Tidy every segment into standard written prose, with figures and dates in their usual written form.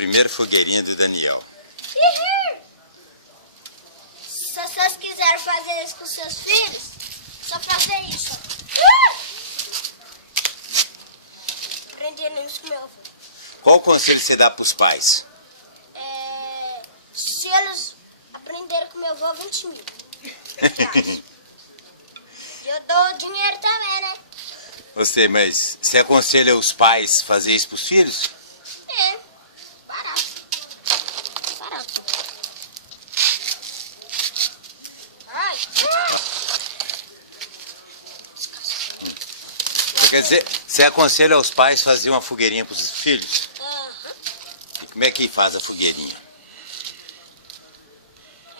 primeira fogueirinha do Daniel. Se vocês quiserem fazer isso com seus filhos, só fazer isso. Aprendendo isso com meu avô. Qual conselho você dá pros pais? Se eles aprenderem com meu avô, 20 mil. Eu dou dinheiro também, né? Você, mas você aconselha os pais fazer isso pros filhos? É, barato. Barato. Ai. Quer dizer, você aconselha os pais fazer uma fogueirinha pros filhos? Aham. E como é que faz a fogueirinha?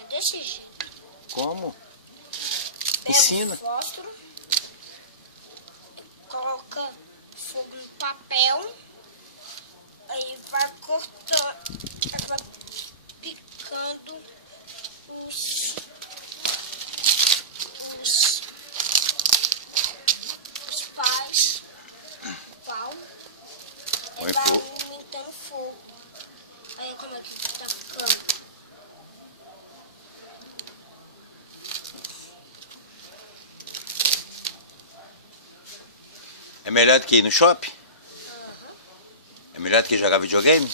É desse jeito. Como? Pega Ensina. o fósforo, coloca fogo no papel, aí vai cortando, vai picando os pais, o pau, Põe aí vai fogo. aumentando fogo. Aí como é que tá ficando? É melhor do que ir no shopping? É melhor do que jogar videogame?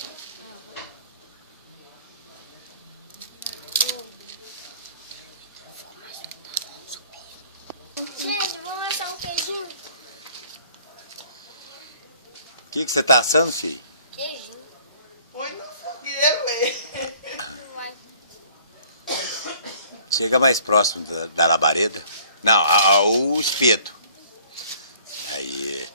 Gente, vamos assar um queijinho? O que você tá assando, filho? Queijinho. Põe no fogueiro, ué. Não vai. Chega mais próximo da labareda. Não, o espeto. Aí.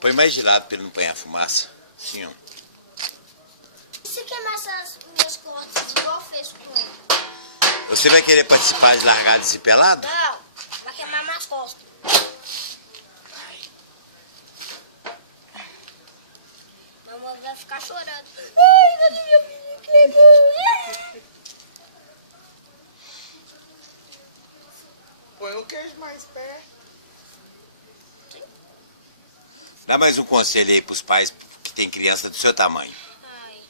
Põe mais de lado pra ele não apanhar fumaça. Assim, ó. E se queimar essas minhas costas, igual fez com ele? Você vai querer participar de largadas e pelado? Não, vai queimar minhas costas. Mamãe vai ficar chorando. Ai, cadê minha filha queimou? Põe o queijo mais perto. Dá mais um conselho aí pros pais que tem criança do seu tamanho. Ai,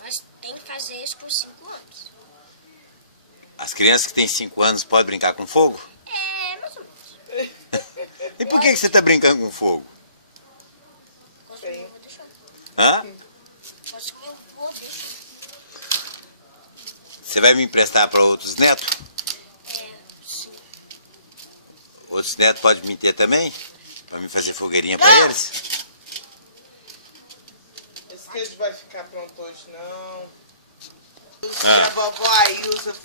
mas tem que fazer isso com 5 anos. As crianças que têm 5 anos podem brincar com fogo? É, mais ou menos. E por que você tá brincando com fogo? Gosto que eu vou deixar. Hã? Gosto que eu vou deixar. Você vai me emprestar para outros netos? É, sim. Outros netos podem me ter também? Pra me fazer fogueirinha pra Não. eles? Esse queijo vai ficar pronto hoje, não. Ah. A vovó Ailza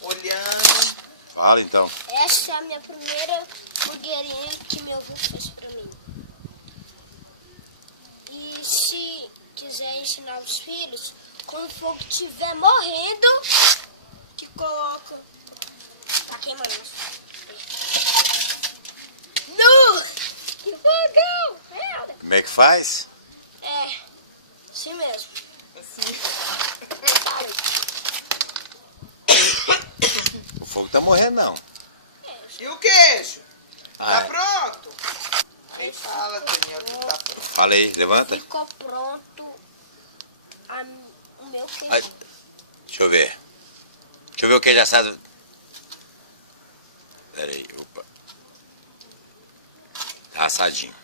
olhando. Fala então. Essa é a minha primeira fogueirinha que meu avô fez pra mim. E se quiser ensinar os filhos, quando o fogo estiver morrendo, que coloca. Tá queimando. Nu! Que fogão! Merda! Como é que faz? É, assim mesmo. Assim. O fogo tá morrendo, não. E o queijo? Tá Ah, pronto? Aí fala, Daniel, que tá pronto. fala aí, levanta. Ficou pronto o meu queijo. Ah, deixa eu ver. Deixa eu ver o queijo assado. Pera aí, opa. Tá assadinho.